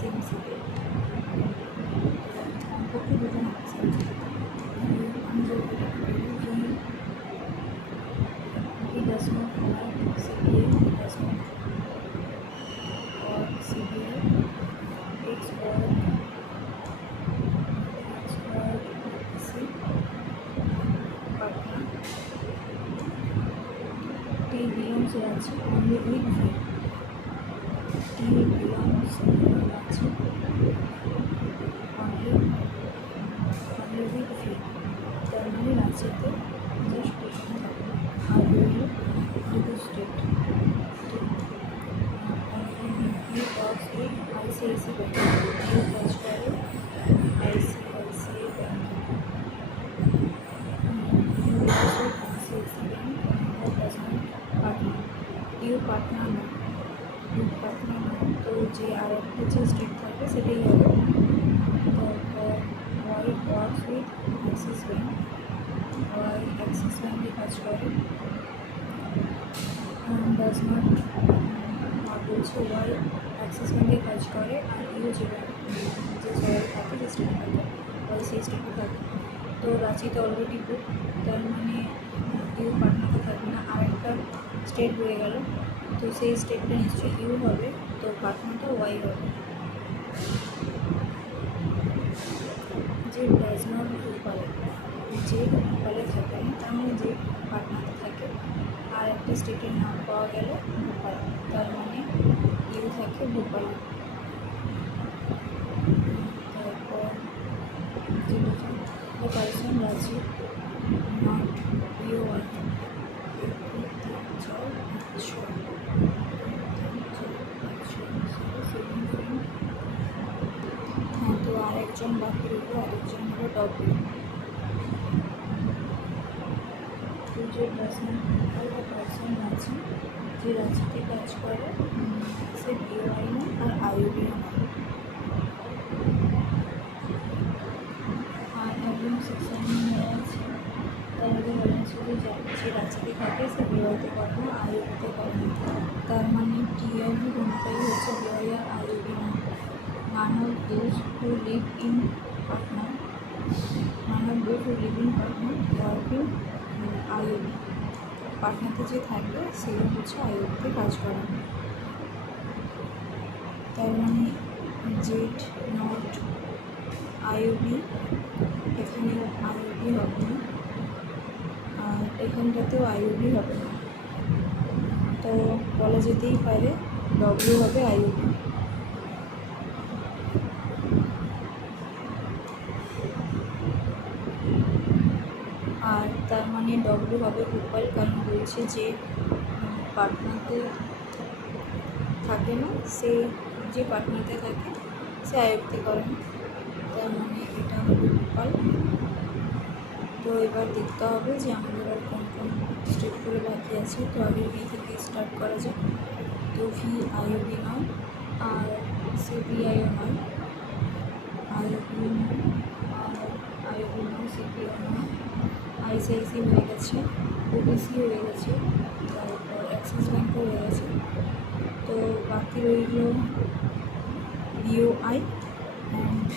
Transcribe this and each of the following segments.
Same CBI কমপক্ষে দুজন officer আছে। আমি যদি he does not work CBA, he does not work CBA, it's work C partner T belongs আছে only with V, T belongs আছে only with V, তার মানে রাঁচিতে জাস্ট পেছনে থাকবে আর রইল দুটো state. he works with ICICI Bank, he কাজ করে ICICI Bank, he works with ICICI Bank and does not partner, you partner না, you partner না, তো যে আর একটা যে স্টেট থাকবে সেটাই হবে। তারপর Y works with Axis Bank, Y Axis Bank কাজ করে does not বলছে ওয়াই অ্যাক্সিস ব্যাঙ্কে কাজ করে আর ইউ যে শহরে থাকে যে স্টেটে থাকে ওয়াই সেই স্টেটে থাকে। তো রাঁচিতে অলরেডি বুক, তার মানে ইউ পাটনাতে থাকবে না, আর একটা স্টেট রয়ে গেল, তো সেই স্টেটটা নিশ্চয়ই ইউ হবে, তো পাটনাটা ওয়াই হবে। যে ডাজ নট ভোপাল, যে ভোপালে থাকে না, তার মানে যে পাটনাতে থাকে, আর একটা স্টেটের নাম পাওয়া গেল ভোপাল, তার মানে ইউ থাকে ভোপাল। তারপর the person Ranchi not UI, হ্যাঁ, তো আরেকজন বাকির উপর আরেকজন হলো ডব্লিউ। যে পার্সন রাঁচি, যে রাঁচিতে কাজ করে সে বিওআই না আর আইওবিও না। আর একদম সেকশন হয়ে আছে, তার আগে বলা আছে যে রাঁচিতে থাকে সে বিওআইতে করে না, আইওবিতে করে না, তার মানে টিআইবি কোনটাই হচ্ছে বিওআই আর আইওবি না। none of those who live in Patna work in IOB, পাটনাতে যে থাকবে সে হচ্ছে আইওবিতে কাজ করে। তার মানে জেড নট আইওবি, এখানেও আইওবি হবে না আর এখানটাতেও আইওবি হবে না, তো বলা যেতেই পারে ডব্লিউ হবে আইওবি। আর তার মানে ডব্লিউ হবে ভোপাল, কারণ বলছে যে পাটনাতে থাকে না, সে যে পাটনাতে থাকে সে আয়ত্তে করে না, তার মানে এটা হবে ভোপাল। তো এবার দেখতে হবে যে আমাদের আর কোন কোন স্টেপগুলো বাকি আছে। তো আগে ভি থেকে স্টার্ট করা যায়। তো ভি আইওবি নয় আর সিবিআইও নয়, আইওবি আর আইওবি নয়, সিবিআই নয়, আইসিআইসি হয়ে গেছে, ওবিসি হয়ে গেছে, তারপর অ্যাক্সিস ব্যাঙ্কও হয়ে গেছে। তো বাকি রইল বিওআই অ্যান্ড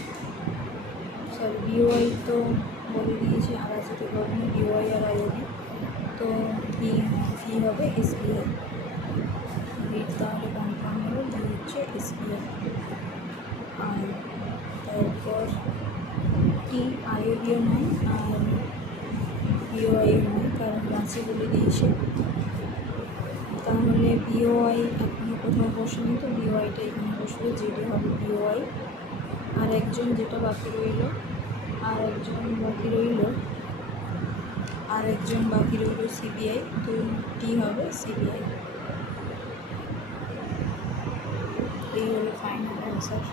বিওআই তো বলে দিয়েছি, আর আছে তো গভর্নমেন্ট বিওআই আর আইওবি, তো ভি হবে এসবিআই, ভির তাহলে কনফার্ম হলো, ভি হচ্ছে এসবিআই। আর তারপর টি আইওবিও নয় আর বিওআইও নয়, কারণ রাঁচি বলে দিয়েছে, তাহলে বিওআই এখনও কোথাও বসেনি, তো বিওআইটা এখানে বসবে, যেটি হবে বিওআই। আর একজন যেটা বাকি রইল, আর একজন বাকি রইল সিবিআই, তো টি হবে সিবিআই। এই হলো ফাইনাল অ্যান্সার।